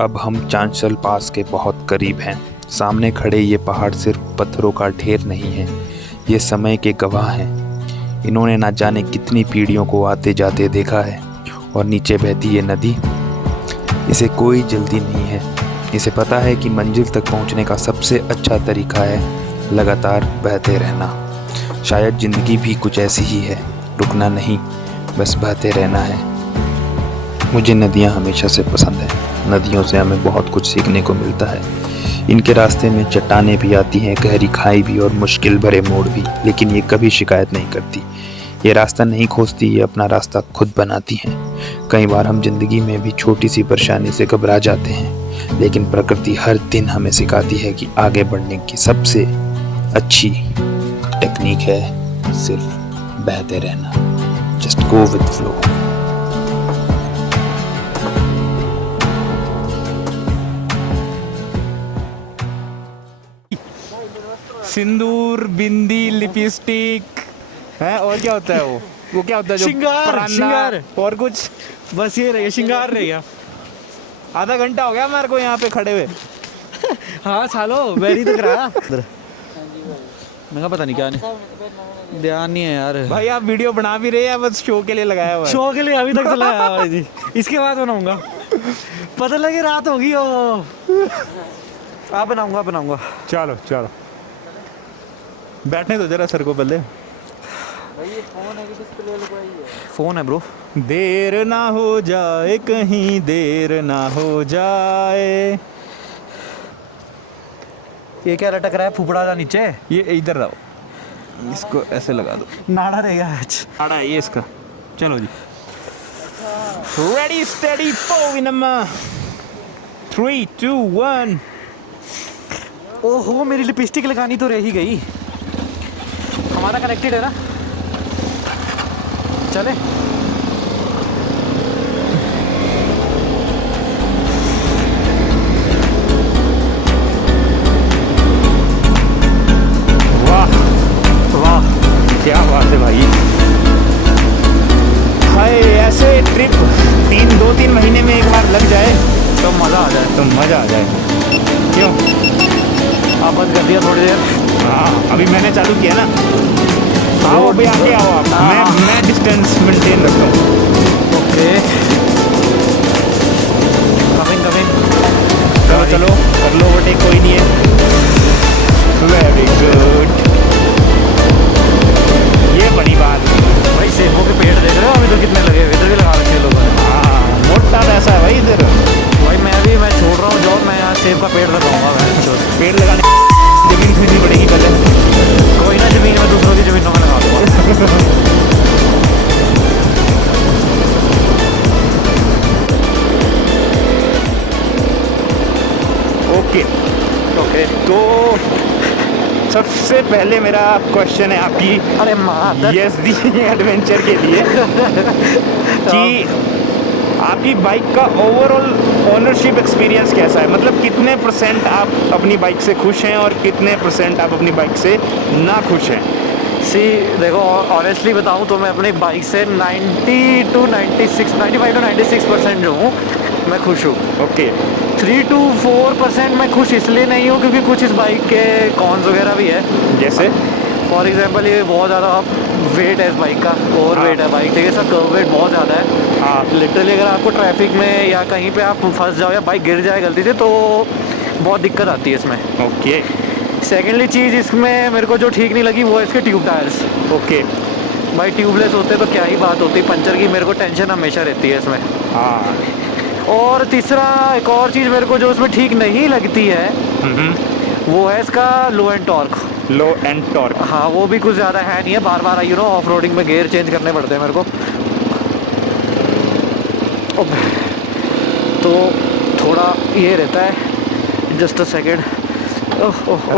अब हम चांचल पास के बहुत करीब हैं। सामने खड़े ये पहाड़ सिर्फ पत्थरों का ढेर नहीं है, ये समय के गवाह हैं। इन्होंने ना जाने कितनी पीढ़ियों को आते जाते देखा है। और नीचे बहती ये नदी, इसे कोई जल्दी नहीं है। इसे पता है कि मंजिल तक पहुंचने का सबसे अच्छा तरीका है लगातार बहते रहना। शायद ज़िंदगी भी कुछ ऐसी ही है, रुकना नहीं, बस बहते रहना है। मुझे नदियाँ हमेशा से पसंद हैं। नदियों से हमें बहुत कुछ सीखने को मिलता है। इनके रास्ते में चट्टानें भी आती हैं, गहरी खाई भी और मुश्किल भरे मोड़ भी, लेकिन ये कभी शिकायत नहीं करती। ये रास्ता नहीं खोजती, ये अपना रास्ता खुद बनाती हैं। कई बार हम जिंदगी में भी छोटी सी परेशानी से घबरा जाते हैं, लेकिन प्रकृति हर दिन हमें सिखाती है कि आगे बढ़ने की सबसे अच्छी टेक्निक है सिर्फ बहते रहना। Just go with flow. Sindoor, bindi, lipstick है और क्या होता है वो क्या होता है जो श्रृंगार और कुछ बस ये रही श्रृंगार रही है। आधा घंटा हो गया हमारे को यहाँ पे खड़े हुए। हाँ सालो वेरी तो करा मैं कहा पता नहीं क्या नहीं ध्यान नहीं है यार। भाई आप वीडियो बना भी रहे हैं, बस शो के लिए लगाया हुआ है। शो के लिए अभी तक चलाया हुआ है जी, इसके बाद बनाऊंगा। पता लगे रात होगी ओ आप बनाऊंगा। चलो चलो बैठने दो जरा सर को पहले। भाई ये फोन है कि डिस्प्ले लगवाई है? फोन है ब्रो। देर ना हो जाए कहीं, देर ना हो जाए। ये क्या लटक रहा है फुफड़ा जा नीचे? ये इधर रहो, इसको ऐसे लगा दो। नाड़ा रहेगा आज। नाड़ा है ये इसका। चलो जी, रेडी स्टेडी फोविनमा 3 2 1। ओहो मेरी लिपस्टिक लगानी तो रह ही गई। हमारा कनेक्टेड है ना, चले। वाह वाह क्या बात है भाई। हाय ऐसे ट्रिप 2-3 महीने में एक बार लग जाए तो मज़ा आ जाए। तो मज़ा आ जाए। क्यों? आप बंद कर दिया थोड़ी देर। हाँ अभी मैंने चालू किया ना। आओ अभी आगे आओ आप। मैं डिस्टेंस मेंटेन रखता हूँ। ओके कमिंग चलो चलो कर लो ओवरटेक, कोई नहीं है। वेरी गुड, ये बड़ी बात। भाई सेबों के पेड़ देख रहे हो अभी तो कितने लगे हुए, इधर भी लगा रखे हैं लोगों ने। हाँ मोटा पैसा है भाई इधर। भाई मैं छोड़ रहा हूँ जॉब, मैं यहाँ सेब का पेड़ लगाऊंगा। मैं पेड़ लगाने जमीन खरीदनी पड़ेगी पहले। कोई ना, जमीन में दूसरों की जमीनों में लगा दूंगा। ओके तो सबसे पहले मेरा क्वेश्चन है आपकी अरे माँ यस दी एडवेंचर के लिए कि आपकी बाइक का ओवरऑल ओनरशिप एक्सपीरियंस कैसा है। मतलब कितने % आप अपनी बाइक से खुश हैं और कितने % आप अपनी बाइक से ना खुश हैं। देखो ऑनेस्टली बताऊँ तो मैं अपनी बाइक से 95 to 96% जो हूँ मैं खुश हूँ। ओके 3 to 4% मैं खुश इसलिए नहीं हूँ क्योंकि कुछ इस बाइक के कॉन्स वगैरह भी है। जैसे फॉर एग्जांपल ये बहुत ज़्यादा वेट है इस बाइक का, ओवर वेट है बाइक, ठीक है। इसका कर्व वेट बहुत ज़्यादा है। हाँ लिटरली अगर आपको ट्रैफिक में या कहीं पे आप फंस जाओ या बाइक गिर जाए गलती से तो बहुत दिक्कत आती है इसमें। ओके सेकेंडली चीज़ इसमें मेरे को जो ठीक नहीं लगी वो है इसके ट्यूब टायर्स। ओके भाई ट्यूबलेस होते तो क्या ही बात होती, पंचर की मेरे को टेंशन हमेशा रहती है इसमें। हाँ और तीसरा एक और चीज़ मेरे को जो इसमें ठीक नहीं लगती है वो है इसका लो एंड टॉर्क। हाँ वो भी कुछ ज़्यादा है नहीं है, बार बार ऑफ रोडिंग में गियर चेंज करने पड़ते हैं मेरे को। तो थोड़ा ये रहता है। Just a second.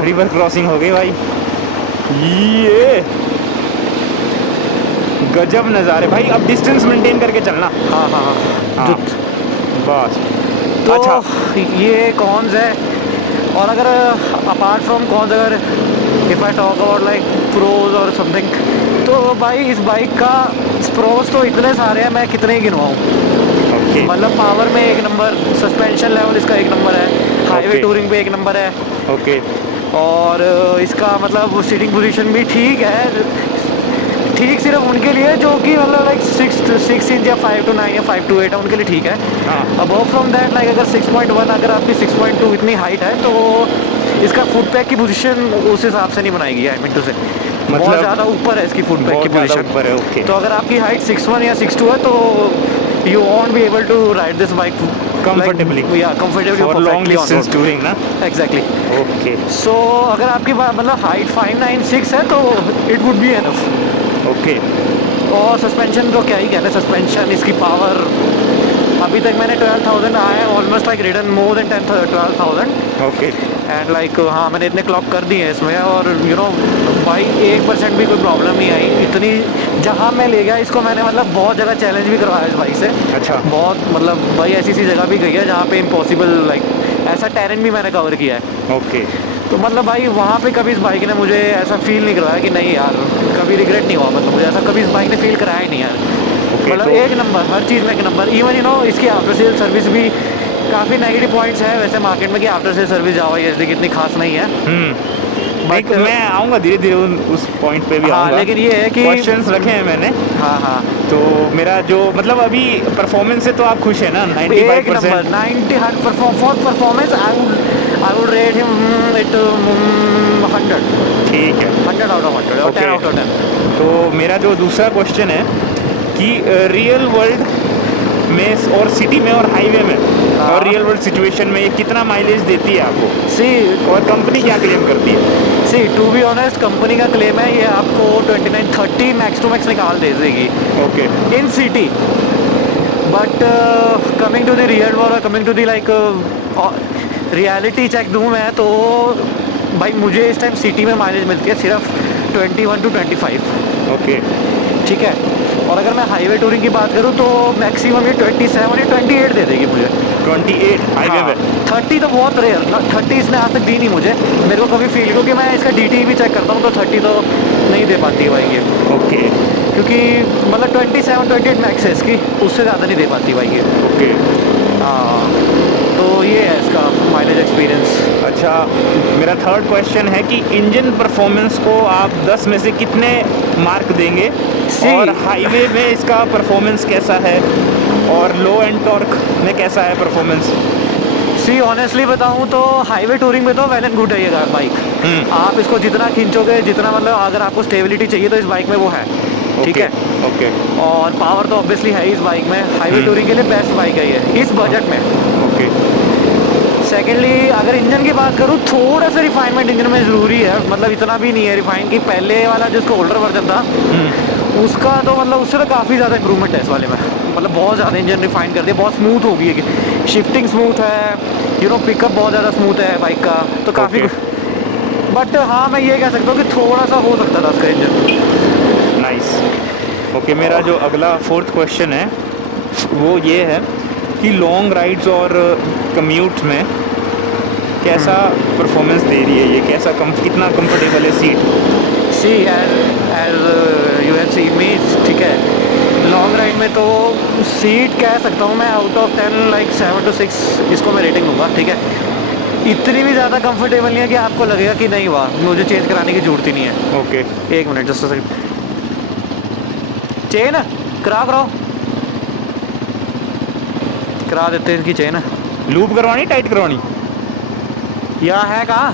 River crossing हो गई भाई। ये गजब नज़ारे भाई। अब डिस्टेंस मेंटेन करके चलना। हाँ बस तो अच्छा ये कॉन्स है। और अगर अपार्ट फ्रॉम कॉन्स, अगर if I talk about like pros और समथिंग, तो भाई इस बाइक का प्रोज तो इतने सारे हैं, मैं कितने ही गिनवाऊँ। ओके मतलब पावर में एक नंबर, सस्पेंशन लेवल इसका एक नंबर है, हाईवे Okay. टूरिंग पे एक नंबर है, ओके और इसका मतलब सीटिंग पोजीशन भी ठीक है। ठीक सिर्फ उनके लिए जो कि मतलब लाइक 6 इंच या 5 to 9 या 5 to 8 है, उनके लिए ठीक है। हाँ अबव फ्रॉम दैट लाइक अगर 6.1, अगर आपकी 6.2 इतनी हाइट है तो इसका फुट पैक की पोजीशन उस हिसाब से नहीं बनाएगी, आई मीन टू से बहुत मतलब ज़्यादा ऊपर है इसकी फुट पैक की बहुत ज़्यादा पोजीशन। ऊपर है। ओके तो अगर आपकी हाइट 6'1 या 6'2 है तो you want be able to ride this bike Comfortably. या comfortably for long distance touring ना। एग्जैक्टली। ओके सो अगर आपकी मतलब हाइट 5'9'6" है तो it would be enough. Okay और सस्पेंशन तो क्या ही कहते हैं, सस्पेंशन इसकी पावर अभी तक मैंने 12,000 आया है, almost like return more than 12,000 okay and like हाँ मैंने इतने क्लॉक कर दिए हैं इसमें, और यू नो भाई 1% भी कोई प्रॉब्लम नहीं आई इतनी। जहाँ मैं ले गया इसको मैंने मतलब बहुत जगह चैलेंज भी करवाया इस बाइक से। अच्छा बहुत मतलब भाई ऐसी जगह भी गई है जहाँ पे इम्पॉसिबल लाइक ऐसा टेरेन भी मैंने कवर किया है। ओके तो मतलब भाई वहाँ पे कभी इस बाइक ने मुझे ऐसा फील नहीं करवाया कि नहीं यार, कभी रिग्रेट नहीं हुआ, मतलब मुझे ऐसा कभी इस बाइक ने फील कराया ही नहीं यार। ओके मतलब एक नंबर, हर चीज़ में एक नंबर। इवन यू नो इसकी आफ्टर सेल सर्विस भी काफ़ी नेगेटिव पॉइंट्स है वैसे मार्केट में कि आफ्टर सेल सर्विस जावा एसडी की इतनी खास नहीं है। But, मैं आऊँगा धीरे धीरे उस पॉइंट पे भी हाँ आऊँगा। लेकिन ये है कि क्वेश्चंस रखे हैं मैंने, हाँ हाँ तो मेरा जो मतलब अभी परफॉर्मेंस से तो आप खुश है ना? एक number 95%। 90 for performance I would rate him it 100। ठीक है 100 आउट ऑफ 100 और 10 Okay. Out of 10। तो मेरा जो दूसरा क्वेश्चन है कि रियल वर्ल्ड में और सिटी में और हाईवे में हाँ। और रियल वर्ल्ड सिचुएशन में ये कितना माइलेज देती है आपको, सी और कंपनी क्या क्लेम करती है? टू बी ऑनेस्ट कंपनी का क्लेम है ये आपको 29-30 मैक्स टू मैक्स निकाल दे देगी okay in city. But coming to the real world, coming to the like reality check दूँ मैं तो भाई मुझे इस टाइम सिटी में माइलेज मिलती है सिर्फ 21 to 25। ओके ठीक है, और अगर मैं हाईवे टूरिंग की बात करूँ तो मैक्सिमम ये 27 या 28 दे देगी मुझे। 28 हाईवे में? 30 तो बहुत रेयर, 30 इसने आज तक दी नहीं मुझे, मेरे को कभी फील, क्योंकि मैं इसका DT भी चेक करता हूँ तो 30 तो नहीं दे पाती है भाई ये। ओके क्योंकि मतलब 27-28 मैक्स है इसकी, उससे ज़्यादा नहीं दे पाती भाई ये। ओके हाँ तो ये है इसका माइलेज एक्सपीरियंस। अच्छा, मेरा थर्ड क्वेश्चन है कि इंजन परफॉर्मेंस को आप 10 में से कितने मार्क देंगे, और हाईवे में इसका परफॉर्मेंस कैसा है, और लो एंड टॉर्क में कैसा है परफॉर्मेंस? सी ऑनेस्टली बताऊँ तो हाईवे टूरिंग में तो वेल एंड गुड है ये बाइक। आप इसको जितना खींचोगे, जितना मतलब अगर आपको स्टेबिलिटी चाहिए तो इस बाइक में वो है। ठीक है ओके और पावर तो ऑब्वियसली है इस बाइक में, हाईवे टूरिंग के लिए बेस्ट बाइक है ये इस बजट में। ओके सेकेंडली अगर इंजन की बात करूँ, थोड़ा सा रिफाइनमेंट इंजन में ज़रूरी है, मतलब इतना भी नहीं है रिफाइन की, पहले वाला जिसका ओल्डर वर्जन था उसका तो मतलब उससे तो काफ़ी ज़्यादा इंप्रूवमेंट है इस वाले में, मतलब बहुत ज़्यादा इंजन रिफाइन कर दिया, बहुत स्मूथ हो गई है, शिफ्टिंग स्मूथ है, यू नो पिकअप बहुत ज़्यादा स्मूथ है बाइक का, तो काफ़ी बट हाँ मैं ये कह सकता हूँ कि थोड़ा सा हो सकता था उसका इंजन। नाइस। ओके, मेरा जो अगला फोर्थ क्वेश्चन है वो ये है कि लॉन्ग राइड्स और कम्यूट में कैसा परफॉर्मेंस दे रही है ये, कैसा कितना कंफर्टेबल है seat? See as you have seen me, ठीक है, लॉन्ग राइड में तो सीट कह सकता हूँ मैं आउट ऑफ 10 लाइक 7 to 6 इसको मैं रेटिंग दूंगा। ठीक है, इतनी भी ज़्यादा कंफर्टेबल नहीं है कि आपको लगेगा कि नहीं वाह मुझे चेंज कराने की ज़रूरत ही नहीं है। ओके एक मिनट जस्ट सेकंड, चेन करा देते हैं इनकी चेन। लूप करवानी, टाइट करवानी? या है कहाँ?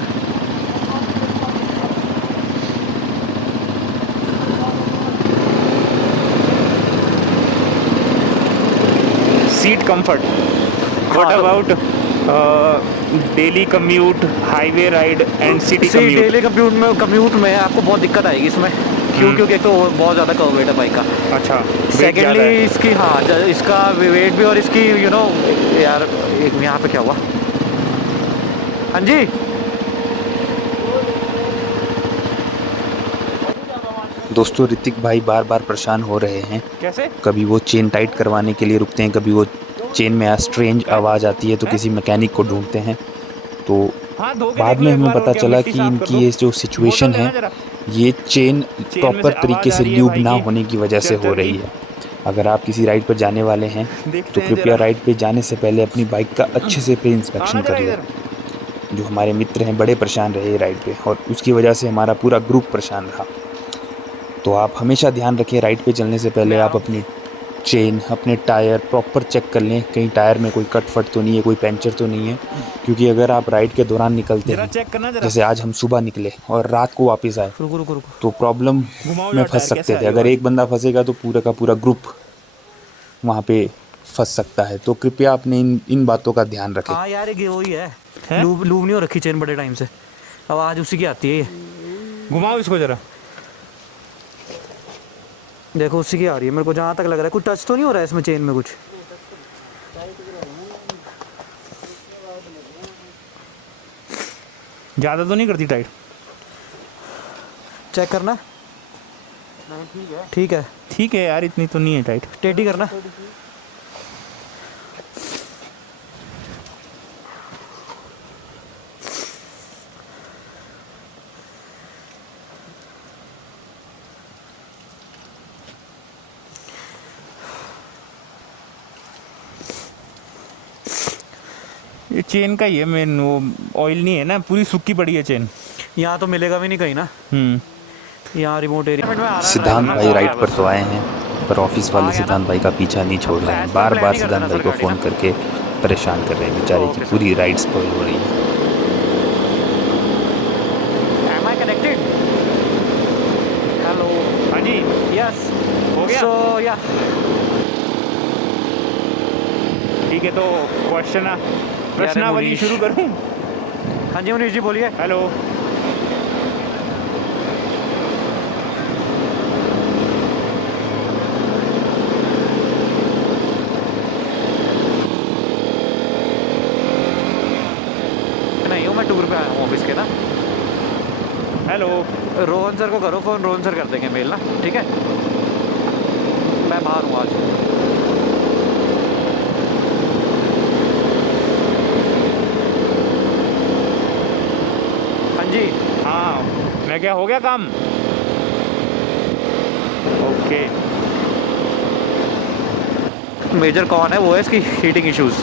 सीट कंफर्ट, व्हाट हाँ, तो- about daily commute, highway ride and city commute? Daily commute में आपको बहुत दिक्कत आएगी इसमें, क्योंकि एक तो बहुत ज़्यादा कर्व वेट है बाइक का। अच्छा, सेकेंडली इसकी हाँ इसका वेट भी, और इसकी यू नो यार एक यहाँ पे क्या हुआ? हाँ जी दोस्तों ऋतिक भाई बार बार परेशान हो रहे हैं। कैसे? कभी वो चेन टाइट करवाने के लिए रुकते हैं, कभी वो चेन में स्ट्रेंज आवाज़ आती है तो किसी मैकेनिक को ढूंढते हैं। तो हाँ, बाद में हमें पता चला कि इनकी ये जो सिचुएशन है ये चेन प्रॉपर तरीके से ल्यूब ना होने की वजह से हो रही है। अगर आप किसी राइड पर जाने वाले हैं तो कृपया राइड पे जाने से पहले अपनी बाइक का अच्छे से प्री इंस्पेक्शन कर लें। जो हमारे मित्र हैं बड़े परेशान रहे राइड पे और उसकी वजह से हमारा पूरा ग्रुप परेशान रहा। तो आप हमेशा ध्यान रखें, राइड पे चलने से पहले आप अपनी चेन, अपने टायर प्रॉपर चेक कर लें, कहीं टायर में कोई कट फट तो नहीं है, कोई पंचर तो नहीं है। क्योंकि अगर आप राइड के दौरान निकलते हैं, जैसे आज हम सुबह निकले और रात को वापस आए, तो प्रॉब्लम में फंस सकते थे। अगर एक बंदा फंसेगा तो पूरा का पूरा ग्रुप वहाँ पे फंस सकता है। तो कृपया अपने इन बातों का ध्यान रखें। हाँ यार, ये वही है, लूब नहीं हो रखी चेन बड़े टाइम से, आवाज़ उसी की आती है। ये घुमाओ इसको जरा, देखो उसी की आ रही है। मेरे को जहाँ तक लग रहा है कुछ टच तो नहीं हो रहा है इसमें चेन में कुछ। ज़्यादा तो नहीं करती टाइट? चेक करना। ठीक है ठीक है यार, इतनी तो नहीं है टाइट। टेढ़ी करना। ये चेन का ही है मेन, वो ऑयल नहीं है ना, पूरी सूखी पड़ी है चेन। यहाँ तो मिलेगा भी नहीं कहीं ना, यहाँ रिमोट एरिया। सिद्धांत भाई राइड पर तो आए हैं, पर ऑफिस वाले सिद्धांत भाई का पीछा नहीं छोड़ रहे हैं। बार बार सिद्धांत भाई को फ़ोन करके परेशान कर रहे हैं। बेचारे की पूरी राइड स्पॉइल हो रही है। Am I connected? Hello. हाँ जी, Yes. हो गया? So yeah. ठीक है, तो प्रश्नावली शुरू करूं? हाँ जी मनीष जी बोलिए। हेलो। नहीं हूँ, मैं टूर पे आया हूँ ऑफिस के ना। हेलो। रोहन सर को करो फ़ोन, रोहन सर कर देंगे मेल ना, ठीक है। मैं बाहर हूँ आज। हाँ जी। हाँ, मैं क्या हो गया काम? ओके। मेजर कौन है? वो है इसकी हीटिंग इश्यूज़।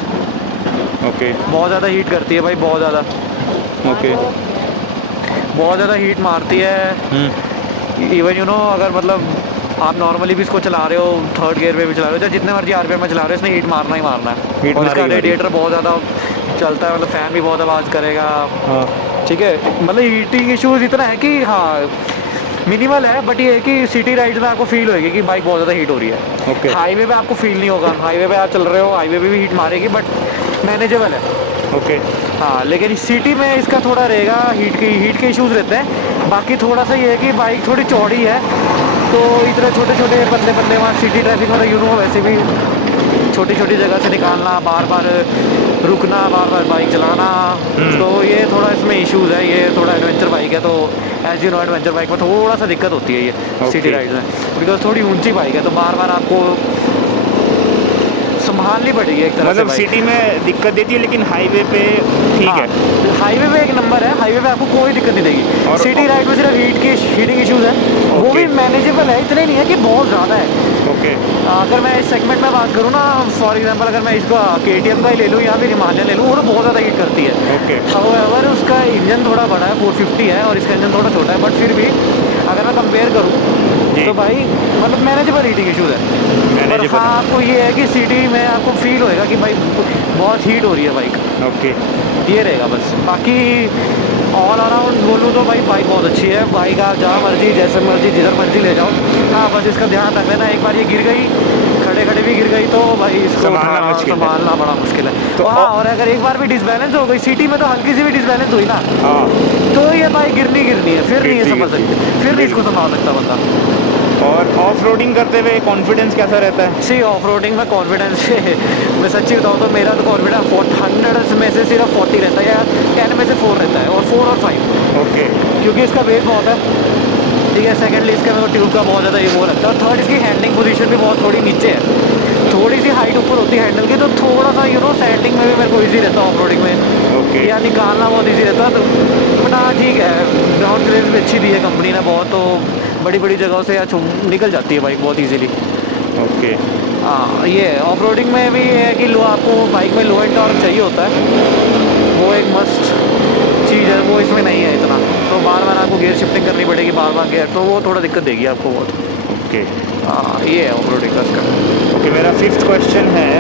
ओके। बहुत ज़्यादा हीट करती है भाई, बहुत ज़्यादा। ओके। बहुत ज़्यादा हीट मारती है। इवन यू नो, अगर मतलब आप नॉर्मली भी इसको चला रहे हो, थर्ड गियर पे भी चला रहे हो, चाहे जितने मर्जी आरपीएम में चला रहे हो, इसने हीट मारना ही मारना है। और इसका रेडिएटर बहुत ज़्यादा चलता है, मतलब फ़ैन भी बहुत आवाज़ करेगा। ठीक है, मतलब हीटिंग इश्यूज़ इतना है कि हाँ मिनिमल है, बट ये है कि सिटी राइड में आपको फील होगी कि बाइक बहुत ज़्यादा हीट हो रही है। ओके। हाईवे पे आपको फील नहीं होगा, हाईवे पे आप चल रहे हो, हाईवे पे भी हीट मारेगी, बट मैनेजेबल है। ओके। हाँ, लेकिन सिटी में इसका थोड़ा रहेगा, हीट के इश्यूज़ रहते हैं। बाकी थोड़ा सा ये है कि बाइक थोड़ी चौड़ी है, तो इतना छोटे छोटे पतले पतले वहाँ सिटी ट्रैफिक में यू नो वैसे भी छोटी छोटी जगह से निकालना, बार बार रुकना, बार बार बाइक चलाना, तो ये थोड़ा इसमें इश्यूज़ है। ये थोड़ा एडवेंचर बाइक है, तो as you know adventure bike में थोड़ा सा दिक्कत होती है ये सिटी राइड में, बिकॉज थोड़ी ऊंची बाइक है, तो बार बार आपको संभालनी पड़ेगी एक तरह मतलब से। सिटी में दिक्कत देती है, लेकिन हाईवे पे ठीक है। हाईवे पे एक नंबर है, हाईवे पे आपको कोई दिक्कत नहीं देगी। और सिटी राइड में सिर्फ हीटिंग इश्यूज़ है, वो भी मैनेजेबल है, इतने नहीं है कि बहुत ज़्यादा है। ओके। अगर मैं इस सेगमेंट में बात करूँ ना, फॉर एग्जांपल अगर मैं इसका KTM का ही ले लूँ या फिर हिमालयन ले लूँ, वो तो बहुत ज़्यादा हीट करती है। ओके। हाउएवर उसका इंजन थोड़ा बड़ा है, 450 है, और इसका इंजन थोड़ा छोटा है, बट फिर भी अगर मैं कंपेयर करूँ तो भाई मतलब मैनेजेबल हीटिंग इश्यूज़ है। पर हाँ, आपको ये है कि सिटी में आपको फील होएगा कि भाई बहुत हीट हो रही है बाइक। ओके। ये रहेगा बस। बाकी ऑल अराउंड बोलूँ तो भाई बाइक बहुत अच्छी है। बाइक आप जहाँ मर्जी, जैसे मर्जी, जिधर मर्जी ले जाओ। हाँ, बस इसका ध्यान रख लेना, एक बार ये गिर गई, खड़े खड़े भी गिर गई, तो भाई इसको संभालना बड़ा मुश्किल है। तो हाँ, और अगर एक बार भी डिसबैलेंस हो गई सिटी में, तो हल्की सी भी डिसबैलेंस हुई ना, तो ये बाइक गिरनी है, फिर नहीं ये समझ सकते, फिर नहीं इसको संभाल सकता बंदा। और ऑफ रोडिंग करते हुए कॉन्फिडेंस कैसा रहता है? सी ऑफ रोडिंग में कॉन्फिडेंस मैं सच्ची बताऊँ तो मेरा तो कॉन्फिडेंस 100 में से सिर्फ 40 रहता है, या 10 में से 4 रहता है, और 4 और 5। ओके। क्योंकि इसका वेट बहुत है, ठीक है। सेकेंडली इसका मेरे को ट्यूब का बहुत ज़्यादा ये वो लगता है, और थर्ड इसकी हैंडलिंग पोजीशन भी बहुत थोड़ी नीचे है, थोड़ी सी हाइट ऊपर होती है हैंडल की, तो थोड़ा सा यू नो सैंडिंग में भी मेरे को ईजी रहता है ऑफ रोडिंग में। ओके। या निकालना बहुत ईजी रहता है। तो बट हाँ ठीक है, ग्राउंड क्लियरेंस भी अच्छी दी है कंपनी ने बहुत, तो बड़ी बड़ी जगहों से या निकल जाती है बाइक बहुत ईजीली। ओके। हाँ ये ऑफ रोडिंग में भी ये है कि लो आपको बाइक में लो एंड टॉर्क चाहिए होता है, वो एक मस्ट चीज़ है, वो इसमें नहीं है इतना। तो बार बार आपको गियर शिफ्टिंग करनी पड़ेगी, बार बार गियर, तो वो थोड़ा दिक्कत देगी आपको बहुत। ओके। हाँ ये है ऑफ रोडिंग का इसका। ओके, मेरा 5th क्वेश्चन है,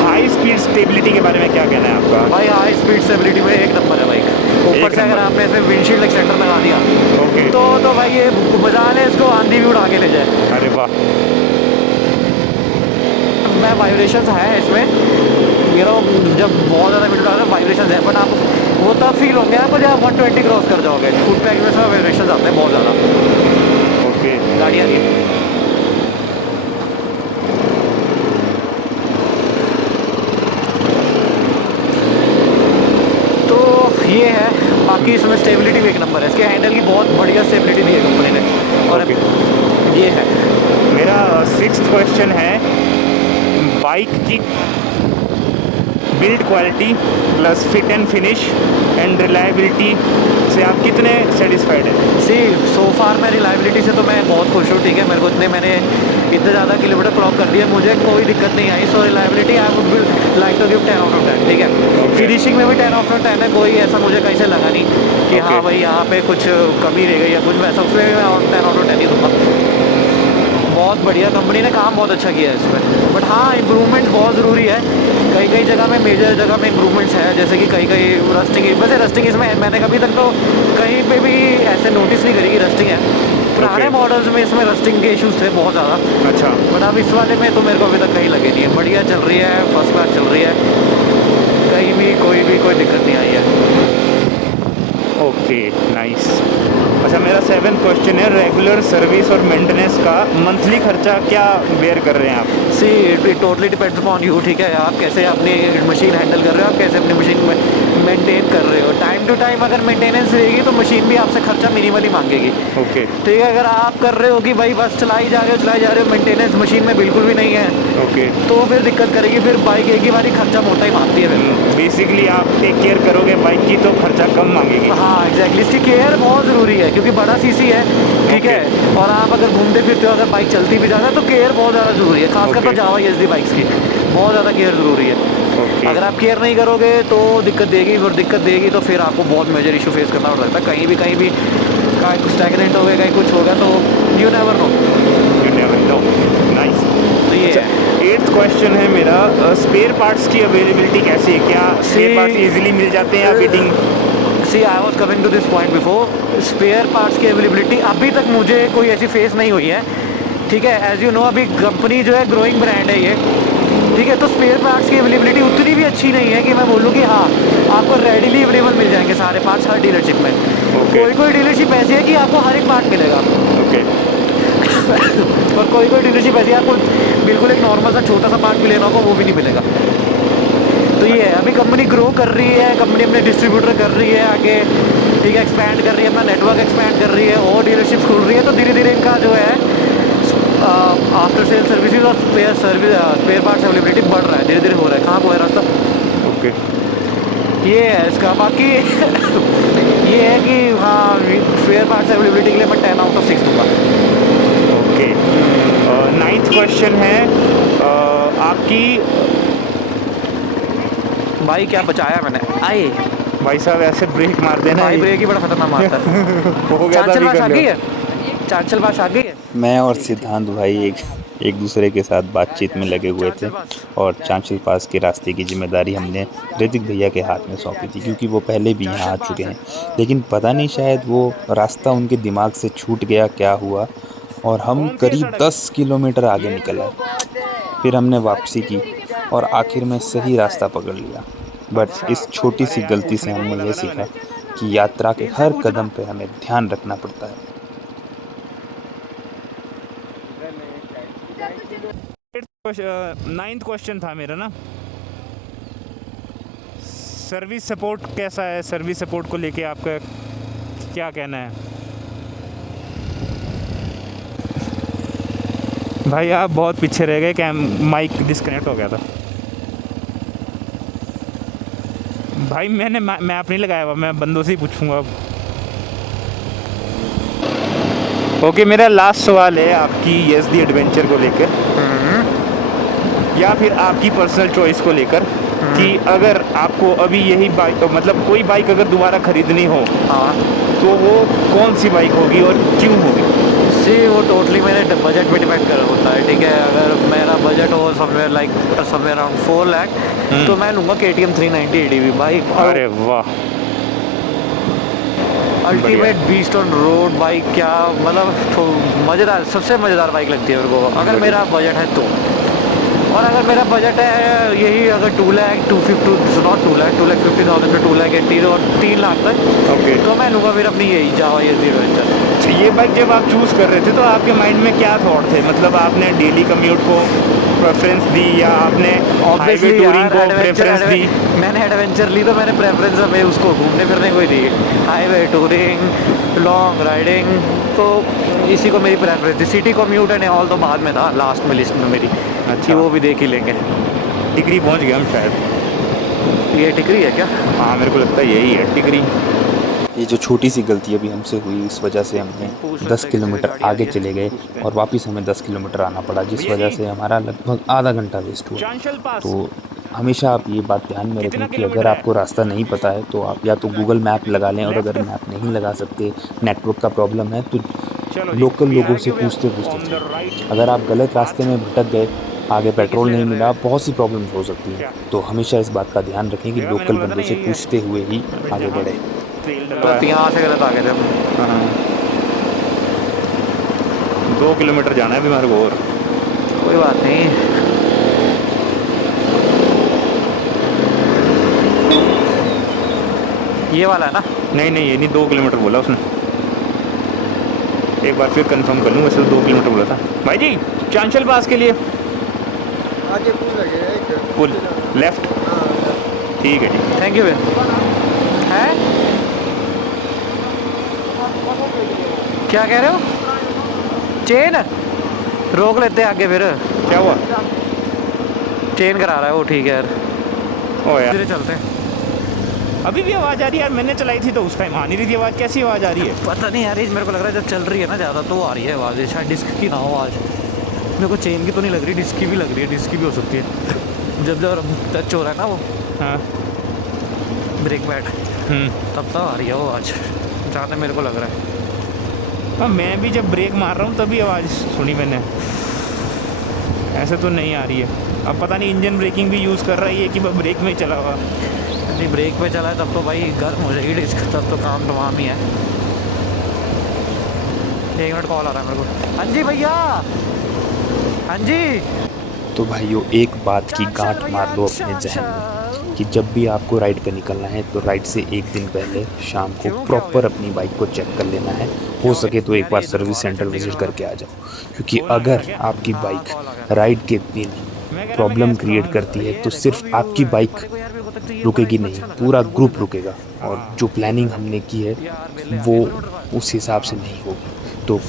हाई स्पीड स्टेबिलिटी के बारे में क्या कहना है आपका? भाई हाई स्पीड स्टेबिलिटी में एक नंबर है बाइक। ऊपर से अगर आपने इसमें विंडशील्ड एक्सटेंडर लगा दिया ओके। तो भाई ये मजाल है, इसको आंधी भी उड़ा के ले जाए। अरे वाह। मैं वाइब्रेशंस है इसमें, मेरा जब बहुत ज़्यादा वीडियो डाल वाइब्रेशंस है, बट आप वो तब फील होंगे आपको जब आप 120 क्रॉस कर जाओगे। फुट पैक में सब वाइब्रेशंस आते हैं बहुत ज़्यादा ओके। गाड़ियाँ की। तो ये है, बाकी इसमें स्टेबिलिटी भी एक नंबर है, इसके हैंडल की बहुत बढ़िया स्टेबिलिटी दी है कंपनी ने। और ये है मेरा 6th क्वेश्चन है, बाइक की build quality plus fit and finish and reliability से आप कितने सेटिस्फाइड हैं? सी सो फार मैं रिलायबिलिटी से तो मैं बहुत खुश हूँ, ठीक है। मेरे को मैंने इतने ज़्यादा किलोमीटर क्रॉप कर दिया, मुझे कोई दिक्कत नहीं आई। So reliability I would like to give 10 out of 10, ठीक है। फिनिशिंग में भी 10 आउट ऑफ 10 है, कोई ऐसा मुझे कहीं से लगा नहीं कि हाँ भाई यहाँ पे कुछ कमी रह गई या कुछ वैसा, उसमें भी मैं 10 आउट ऑफ 10 ही दूँगा। बहुत बढ़िया, कंपनी ने काम बहुत अच्छा किया है इसमें। बट हाँ इम्प्रूवमेंट बहुत ज़रूरी है, कई कई जगह में, मेजर जगह में इम्प्रूवमेंट्स है, जैसे कि कई कई रस्टिंग। वैसे रस्टिंग इसमें मैंने कभी तक तो कहीं पे भी ऐसे नोटिस नहीं करी कि रस्टिंग है। पुराने मॉडल्स में इसमें रस्टिंग के इश्यूज थे बहुत ज़्यादा। अच्छा। बट अब इस वाले में तो मेरे को अभी तक कहीं लगे नहीं है, बढ़िया चल रही है, फर्स्ट क्लास चल रही है, कहीं भी कोई दिक्कत नहीं आई है। Okay, nice. अच्छा, मेरा 7th क्वेश्चन है, रेगुलर सर्विस और मेंटेनेंस का मंथली खर्चा क्या बेयर कर रहे हैं आप? See it totally depends upon you, ठीक है। आप कैसे अपनी मशीन हैंडल कर रहे हो, आप कैसे अपनी मशीन मेंटेन कर रहे हो। टाइम टू टाइम अगर मेंटेनेंस रहेगी तो मशीन भी आपसे खर्चा मिनिमली मांगेगी। ओके। ठीक है, अगर आप कर रहे हो कि भाई बस चलाई जा रहे हो, मेंटेनेंस मशीन में बिल्कुल भी नहीं है, ओके, तो फिर दिक्कत करेगी, फिर बाइक एक ही बारी खर्चा मोटा ही मांगती है फिर। बेसिकली आप टेक केयर करोगे बाइक की तो खर्चा कम मांगेगी। हाँ एग्जैक्टली, इसकी केयर बहुत ज़रूरी है क्योंकि बड़ा सीसी है, ठीक है। और आप अगर घूमते फिरते हो, अगर बाइक चलती भी ज़्यादा है तो केयर बहुत ज़्यादा ज़रूरी है, खासकर तो जावा एसडी बाइक्स की बहुत ज़्यादा केयर ज़रूरी है। अगर आप केयर नहीं करोगे तो दिक्कत देगी, और दिक्कत देगी तो फिर आपको बहुत मेजर इशू फेस करना पड़ सकता है। कहीं भी कुछ स्टैग्नेंट हो गया, कहीं कुछ होगा तो यू नेवर नो। नाइस। तो ये अच्छा, 8th क्वेश्चन है मेरा, स्पेयर पार्ट्स की अवेलेबिलिटी कैसी है? क्या स्पेयर पार्ट्स इजीली मिल जाते हैं या waiting? See I was coming to this point before. Spare parts की अवेलेबिलिटी अभी तक मुझे कोई ऐसी फेस नहीं हुई है, ठीक है। एज यू नो अभी कंपनी जो है ग्रोइंग ब्रांड है ये, ठीक है। तो स्पेयर पार्ट्स की अवेलेबिलिटी उतनी भी अच्छी नहीं है कि मैं बोलूँ कि हाँ आपको रेडिली अवेलेबल मिल जाएंगे सारे पार्ट्स हर डीलरशिप में। कोई डीलरशिप ऐसी है कि आपको हर एक पार्ट मिलेगा, और कोई डीलरशिप ऐसी है आपको बिल्कुल एक नॉर्मल सा छोटा सा पार्ट भी लेना होगा वो भी नहीं मिलेगा। तो ये है, अभी कंपनी ग्रो कर रही है, कंपनी अपने डिस्ट्रीब्यूटर कर रही है आगे, ठीक है, एक्सपैंड कर रही है, अपना नेटवर्क एक्सपैंड कर रही है, और डीलरशिप्स खुल रही है। तो धीरे धीरे इनका जो है आफ्टर सेल सर्विसेज और स्पेयर पार्ट्स अवेलेबिलिटी बढ़ रहा है, धीरे धीरे हो रहा है। कहाँ को है रास्ता? ओके, ये है इसका। बाकी ये है कि हाँ स्पेयर पार्ट्स अवेलेबिलिटी के लिए मैं 10 आउट ऑफ 6 दूँगा। ओके। 9th क्वेश्चन है, आपकी भाई क्या बचाया मैंने, आए भाई साहब ऐसे ब्रेक मार देना, भाई ब्रेक ही बड़ा खतरनाक मारता है। चांचल बाश आ गई है, चांचल बाश आ गई है। मैं और सिद्धांत भाई एक दूसरे के साथ बातचीत में लगे हुए थे और चांचल पास के रास्ते की जिम्मेदारी हमने ऋतिक भैया के हाथ में सौंपी थी, क्योंकि वो पहले भी यहाँ आ चुके हैं। लेकिन पता नहीं शायद वो रास्ता उनके दिमाग से छूट गया, क्या हुआ, और हम करीब 10 किलोमीटर आगे निकल आए। फिर हमने वापसी की और आखिर में सही रास्ता पकड़ लिया। बट इस छोटी सी गलती से हमने ये सीखा कि यात्रा के हर कदम पे हमें ध्यान रखना पड़ता है। 9th क्वेश्चन था मेरा ना, सर्विस सपोर्ट कैसा है? सर्विस सपोर्ट को लेके आपका क्या कहना है? भाई आप बहुत पीछे रह गए, क्या माइक डिस्कनेक्ट हो गया था? भाई मैंने मैप नहीं लगाया हुआ, मैं बंदों से ही पूछूंगा अब। ओके, मेरा लास्ट सवाल है आपकी एसडी एडवेंचर को लेकर। या फिर आपकी पर्सनल चॉइस को लेकर कि अगर आपको अभी यही बाइक, मतलब कोई बाइक अगर दोबारा खरीदनी हो हाँ तो वो कौन सी बाइक होगी और क्यों होगी? सी वो टोटली मेरे बजट पे डिपेंड कर होता है, ठीक है। अगर मेरा बजट हो somewhere like somewhere around 4 lakh तो मैं लूँगा KTM 390 ADV बाइक। अरे वाह, ultimate beast on road bike, क्या मतलब तो मज़ेदार, सबसे मज़ेदार बाइक लगती है मेरे को अगर मेरा बजट है तो। और अगर मेरा बजट है यही अगर 2 लाख 250 नॉट 2 लाख 2,50,000 पे 2 लाख 80 और 3 लाख तक, ओके। तो मैं लूँगा फिर अपनी यही जावा ये एडवेंचर। ये बाइक जब आप चूज़ कर रहे थे तो आपके माइंड में क्या थॉट थे? मतलब आपने डेली कम्यूट को प्रेफरेंस दी या आपने हाईवे टूरिंग को प्रेफरेंस दी? मैंने एडवेंचर ली तो मैंने प्रेफरेंस हमें उसको घूमने फिरने को ही दी, हाईवे टूरिंग लॉन्ग राइडिंग, तो इसी को मेरी प्रेफरेंस थी। सिटी कम्यूट एंड ऑल तो बाद में था, लास्ट में लिस्ट में मेरी। अच्छा, वो भी देख ही लेंगे। टिकरी पहुंच गए हम शायद। ये टिकरी है क्या? हाँ मेरे को लगता है यही है टिकरी। ये जो छोटी सी गलती अभी हमसे हुई, इस वजह से हमने 10 किलोमीटर आगे चले गए और वापस हमें 10 किलोमीटर आना पड़ा, जिस वजह से हमारा लगभग आधा घंटा वेस्ट हुआ। तो हमेशा आप ये बात ध्यान में रखें कि अगर आपको रास्ता नहीं पता है तो आप या तो गूगल मैप लगा लें, और अगर मैप नहीं लगा सकते, नेटवर्क का प्रॉब्लम है, तो लोकल लोगों से पूछते पूछते। अगर आप गलत रास्ते में भटक गए, आगे पेट्रोल नहीं मिला, बहुत सी प्रॉब्लम्स हो सकती हैं। तो हमेशा इस बात का ध्यान रखें कि लोकल बंदों से पूछते हुए ही आगे बढ़े। तो यहाँ से गलत आ गए थे हम। हाँ 2 किलोमीटर जाना है अभी हमारे को, और कोई बात नहीं। ये वाला है ना? नहीं नहीं, ये नहीं, 2 किलोमीटर बोला उसने। एक बार फिर कंफर्म कर लूँ, वैसे 2 किलोमीटर बोला था भाई जी। चांशल पास के लिए आगे पुल लगेगा, पुल लेफ्ट, ठीक है जी, थैंक यू है। क्या कह रहे हो? चेन रोक लेते हैं आगे फिर। क्या हुआ? चेन करा रहा है वो, ठीक है यार। ओ यार धीरे चलते हैं। अभी भी आवाज़ आ रही है यार, मैंने चलाई थी तो उस टाइम आ नहीं रही थी आवाज़, कैसी आवाज़ आ रही है? पता नहीं यार, मेरे को लग रहा है जब चल रही है ना ज़्यादा तो आ रही है आवाज़, शायद डिस्क की ना हो आवाज़। मेरे को चेन की तो नहीं लग रही, डिस्क की भी लग रही है, डिस्क की भी हो सकती है। जब टच हो रहा है ना वो, हाँ ब्रेक पैड, तब तो आ रही है वो आवाज़, जहाँ तक मेरे को लग रहा है। हाँ मैं भी जब ब्रेक मार रहा हूँ तभी आवाज़ सुनी मैंने, ऐसे तो नहीं आ रही है। अब पता नहीं इंजन ब्रेकिंग भी यूज़ कर रहा है ये कि ब्रेक में चला हुआ। नहीं ब्रेक पे चला है तब तो भाई गर्म हो जाएगी डिस्क, तब तो काम तमाम ही है। 1 मिनट कॉल आ रहा है मेरे को। हाँ जी भैया, हाँ जी। तो भाइयों, एक बात की गांठ मार लो अपने जहन में कि जब भी आपको राइड पे निकलना है तो राइड से एक दिन पहले शाम को प्रॉपर अपनी बाइक को चेक कर लेना है। हो सके तो एक बार सर्विस सेंटर विजिट करके आ जाओ, क्योंकि अगर आपकी बाइक राइड के दिन प्रॉब्लम क्रिएट करती है तो सिर्फ आपकी बाइक रुकेगी नहीं, पूरा ग्रुप रुकेगा, और जो प्लानिंग हमने की है वो उस हिसाब से नहीं होगी। तो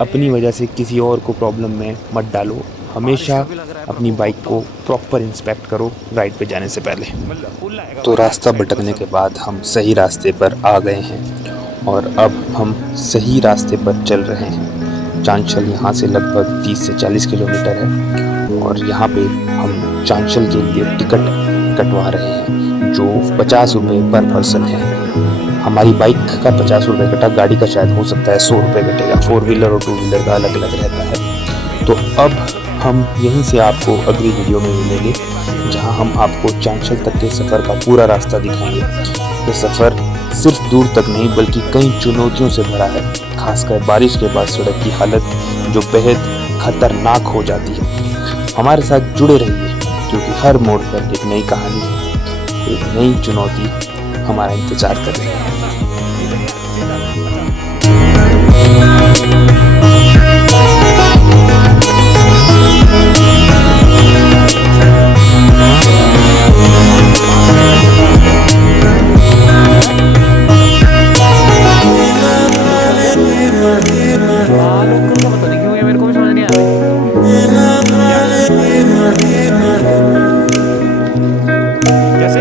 अपनी वजह से किसी और को प्रॉब्लम में मत डालो। हमेशा अपनी बाइक को प्रॉपर इंस्पेक्ट करो राइड पे जाने से पहले। तो रास्ता भटकने के बाद हम सही रास्ते पर आ गए हैं और अब हम सही रास्ते पर चल रहे हैं। चांशल यहाँ से लगभग 30 से 40 किलोमीटर है और यहाँ पे हम चांशल के लिए टिकट कटवा रहे हैं जो 50 रुपये पर पर्सन है। हमारी बाइक का 50 रुपये कटा, गाड़ी का शायद हो सकता है 100 रुपये कटेगा। 4 व्हीलर और 2 व्हीलर का अलग अलग रहता है। तो अब हम यहीं से आपको अगली वीडियो में मिलेंगे जहां हम आपको चांशल तक के सफ़र का पूरा रास्ता दिखाएंगे। ये सफ़र सिर्फ दूर तक नहीं बल्कि कई चुनौतियों से भरा है, खासकर बारिश के बाद सड़क की हालत जो बेहद खतरनाक हो जाती है। हमारे साथ जुड़े रहिए क्योंकि हर मोड़ पर एक नई कहानी है, एक नई चुनौती हमारा इंतज़ार कर रही है। पता नहीं क्यों, ये मेरे को भी समझ नहीं आ रही। कैसे?